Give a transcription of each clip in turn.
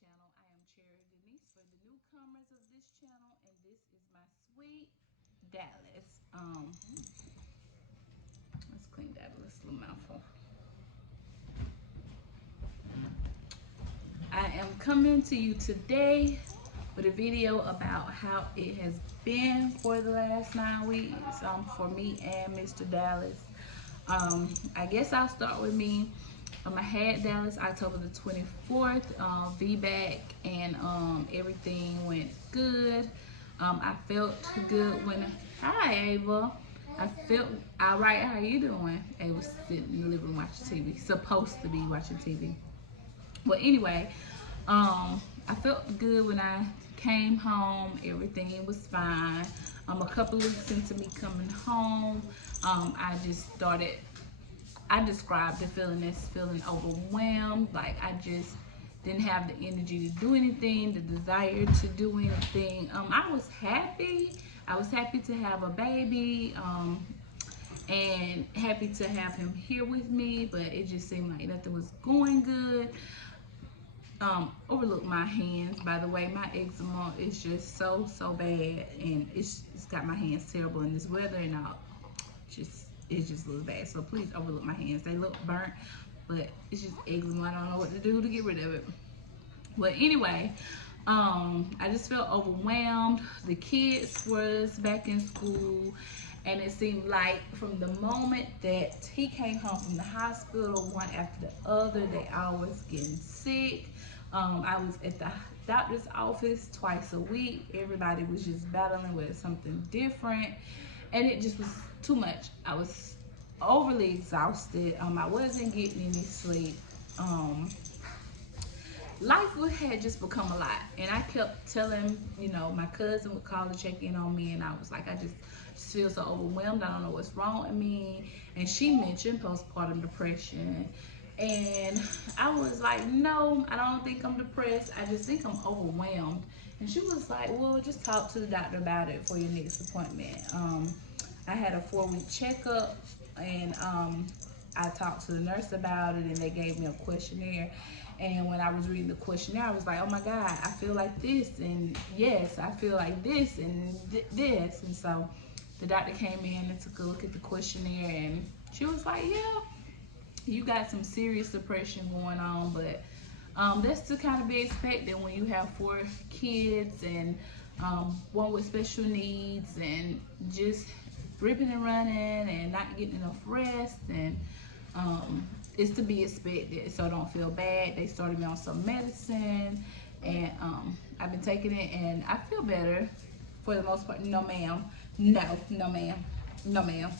channel. I am Cherry Denise for the newcomers of this channel, and this is my sweet Dallas. Let's clean Dallas little mouthful. I am coming to you today with a video about how it has been for the last 9 weeks for me and Mr. Dallas. I guess I'll start with me. I had Dallas October the 24th, VBAC, and everything went good. I felt good when, hi Ava. I felt all right. How you doing? Ava's sitting in the living room watching TV. Supposed to be watching TV. Well, anyway, I felt good when I came home. Everything was fine. A couple of weeks into me coming home, I described the feeling as feeling overwhelmed. Like I just didn't have the energy to do anything, the desire to do anything. I was happy. I was happy to have a baby, and happy to have him here with me, but it just seemed like nothing was going good. Overlook my hands, by the way. My eczema is just so bad, and it's got my hands terrible in this weather, and it just looks bad. So please overlook my hands. They look burnt, but it's just eczema. I don't know what to do to get rid of it. But anyway, I just felt overwhelmed. The kids was back in school, and it seemed like from the moment that he came home from the hospital, one after the other, they all was getting sick. I was at the doctor's office twice a week. Everybody was just battling with something different, and it just was too much. I was overly exhausted. I wasn't getting any sleep. Life had just become a lot, and I kept telling, my cousin would call to check in on me, and I was like, I just feel so overwhelmed. I don't know what's wrong with me. And she mentioned postpartum depression, and I was like, no, I don't think I'm depressed. I just think I'm overwhelmed. And she was like, well, just talk to the doctor about it for your next appointment. I had a 4-week checkup, and I talked to the nurse about it, and they gave me a questionnaire. And when I was reading the questionnaire, I was like, oh my God, I feel like this, and yes, I feel like this, and this. And so the doctor came in and took a look at the questionnaire, and she was like, yeah, you got some serious depression going on, but that's to kind of be expected when you have 4 kids, and one with special needs, and just ripping and running and not getting enough rest, and it's to be expected. So don't feel bad. They started me on some medicine, and I've been taking it, and I feel better for the most part. No ma'am, no ma'am, no ma'am.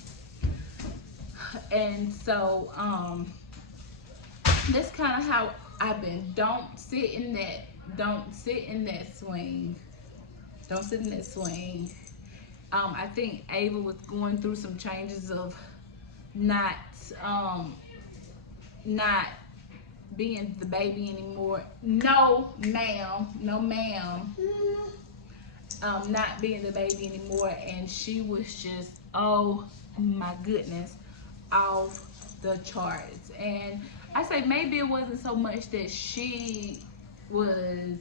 And so that's kind of how I've been. Don't sit in that swing. Don't sit in that swing. I think Ava was going through some changes of not not being the baby anymore. No ma'am, no ma'am. Not being the baby anymore, and she was just, oh my goodness, off the charts. And I say maybe it wasn't so much that she was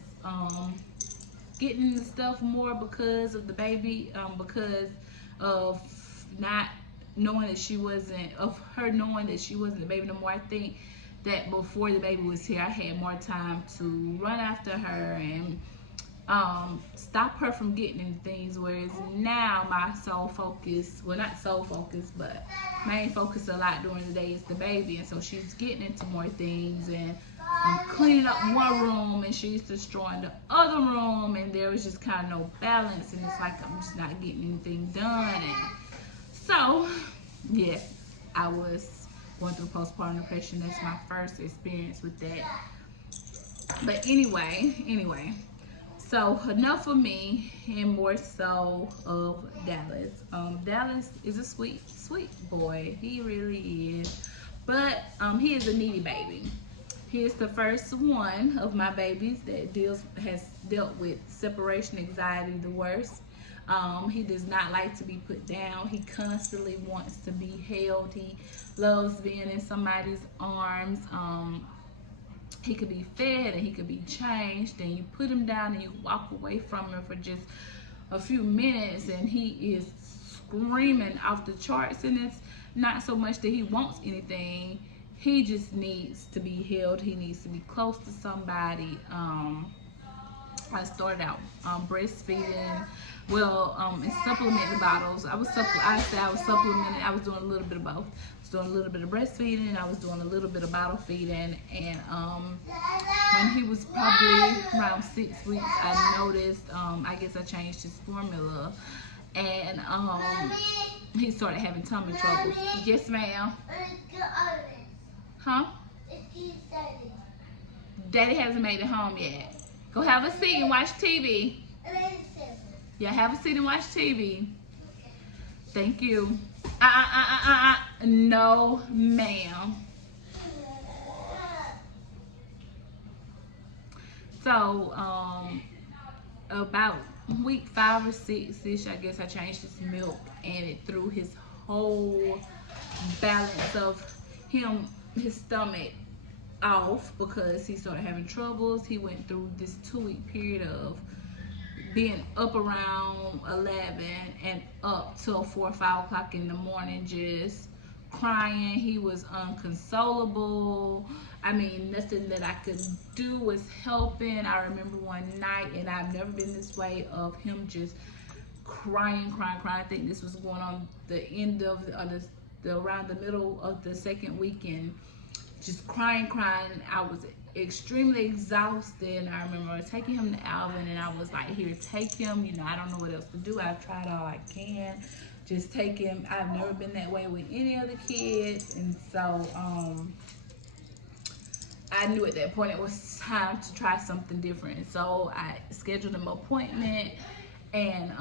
getting the stuff more because of the baby, because of not knowing that she wasn't, of her knowing that she wasn't the baby no more. I think that before the baby was here, I had more time to run after her and stop her from getting into things, whereas now my sole focus, well, not sole focus, but main focus a lot during the day is the baby. And so she's getting into more things, and I'm cleaning up one room and she's destroying the other room, and there was just kind of no balance, and it's like I'm just not getting anything done. And so yeah, I was going through postpartum depression. That's my first experience with that. But anyway, so enough of me and more so of Dallas. Dallas is a sweet boy. He really is. But he is a needy baby. He is the first one of my babies that has dealt with separation anxiety the worst. He does not like to be put down. He constantly wants to be held. He loves being in somebody's arms. he could be fed and he could be changed, and you put him down and you walk away from him for just a few minutes and he is screaming off the charts. And it's not so much that he wants anything, he just needs to be held, he needs to be close to somebody. I started out breastfeeding. Well, in supplementing bottles, I say I was supplementing. I was doing a little bit of both. I was doing a little bit of breastfeeding. I was doing a little bit of bottle feeding. And when he was probably around 6 weeks, I noticed. I guess I changed his formula, and he started having tummy trouble. Yes, ma'am. Huh? Daddy hasn't made it home yet. Go have a seat and watch TV. Yeah, have a seat and watch TV. Thank you. No, ma'am. So, about week 5 or 6-ish, I guess I changed his milk, and it threw his whole balance of his stomach off, because he started having troubles. He went through this 2-week period of being up around 11 and up till 4 or 5 o'clock in the morning, just crying. He was unconsolable. I mean, nothing that I could do was helping. I remember one night, and I've never been this way, of him just crying. I think this was going on the end of around the middle of the 2nd weekend, just crying. I was extremely exhausted, and I remember taking him to Alvin, and I was like, here, take him, you know, I don't know what else to do. I've tried all I can, just take him. I've never been that way with any other kids. And so I knew at that point it was time to try something different. And so I scheduled an appointment and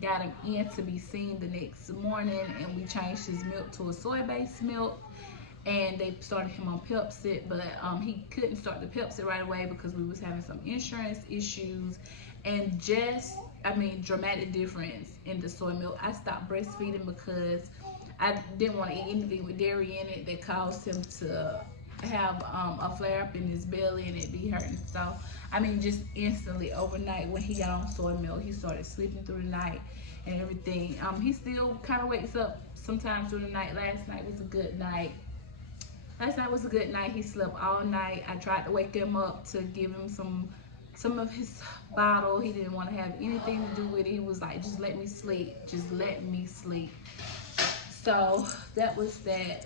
got him in to be seen the next morning, and we changed his milk to a soy-based milk. And they started him on Pepsid, but he couldn't start the Pepsid right away because we was having some insurance issues. And dramatic difference in the soy milk. I stopped breastfeeding because I didn't want to eat anything with dairy in it that caused him to have a flare up in his belly and it be hurting. So, just instantly overnight when he got on soy milk, he started sleeping through the night and everything. He still kind of wakes up sometimes through the night. Last night was a good night. He slept all night. I tried to wake him up to give him some of his bottle. He didn't want to have anything to do with it. He was like, just let me sleep. Just let me sleep. So that was that.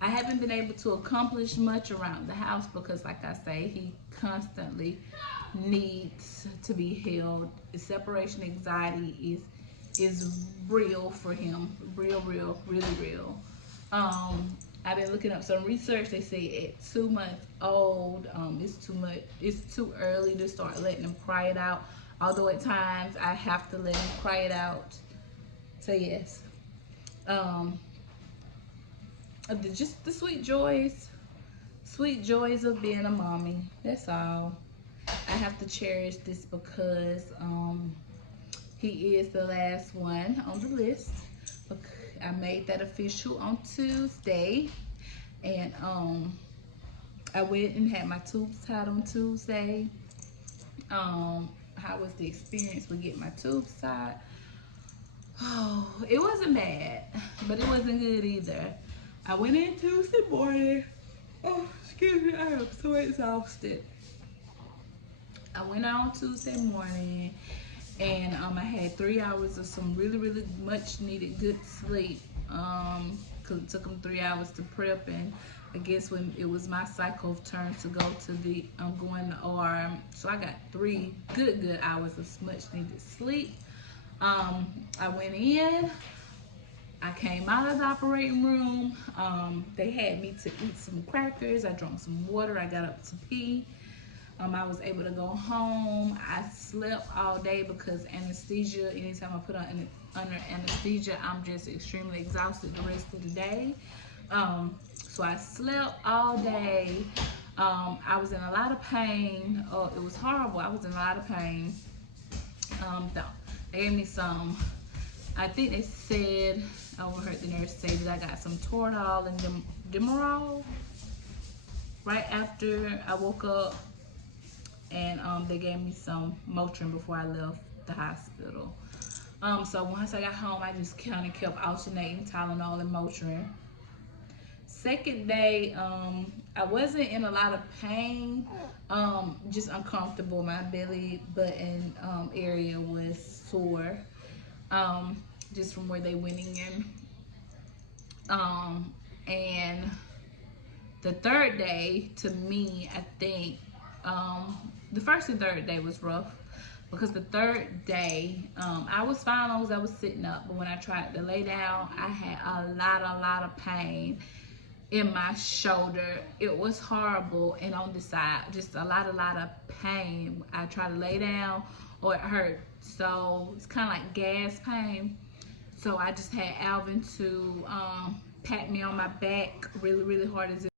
I haven't been able to accomplish much around the house because, like I say, he constantly needs to be held. Separation anxiety is real for him. Real, really real. I've been looking up some research. They say at 2 months old, it's too early to start letting him cry it out. Although at times I have to let him cry it out. So yes. Just the sweet joys of being a mommy. That's all. I have to cherish this because he is the last one on the list. I made that official on Tuesday, and I went and had my tubes tied on Tuesday. How was the experience with getting my tubes tied? Oh, it wasn't bad, but it wasn't good either. I went in Tuesday morning. Oh, excuse me, I am so exhausted. I went out on Tuesday morning, and I had 3 hours of some really much needed good sleep. Cause it took them 3 hours to prep, and I guess when it was my cycle turn to go to the going to OR, so I got 3 good hours of much needed sleep. I went in. I came out of the operating room. They had me to eat some crackers. I drank some water. I got up to pee. I was able to go home. I slept all day because anesthesia, anytime I put on under anesthesia, I'm just extremely exhausted the rest of the day. So I slept all day. I was in a lot of pain. Oh, it was horrible. I was in a lot of pain. They gave me some, I think they said, I overheard the nurse say that I got some Toradol and Demerol. right after I woke up, and they gave me some Motrin before I left the hospital. So once I got home, I just kind of kept alternating Tylenol and Motrin. Second day, I wasn't in a lot of pain, just uncomfortable. My belly button area was sore, um, just from where they went in. And the third day, to me, I think the first and third day was rough because the third day I was fine as long as I was sitting up, but when I tried to lay down, I had a lot of pain in my shoulder. It was horrible, and on the side, just a lot of pain. I tried to lay down, or it hurt. So it's kind of like gas pain. So I just had Alvin to pat me on my back really hard as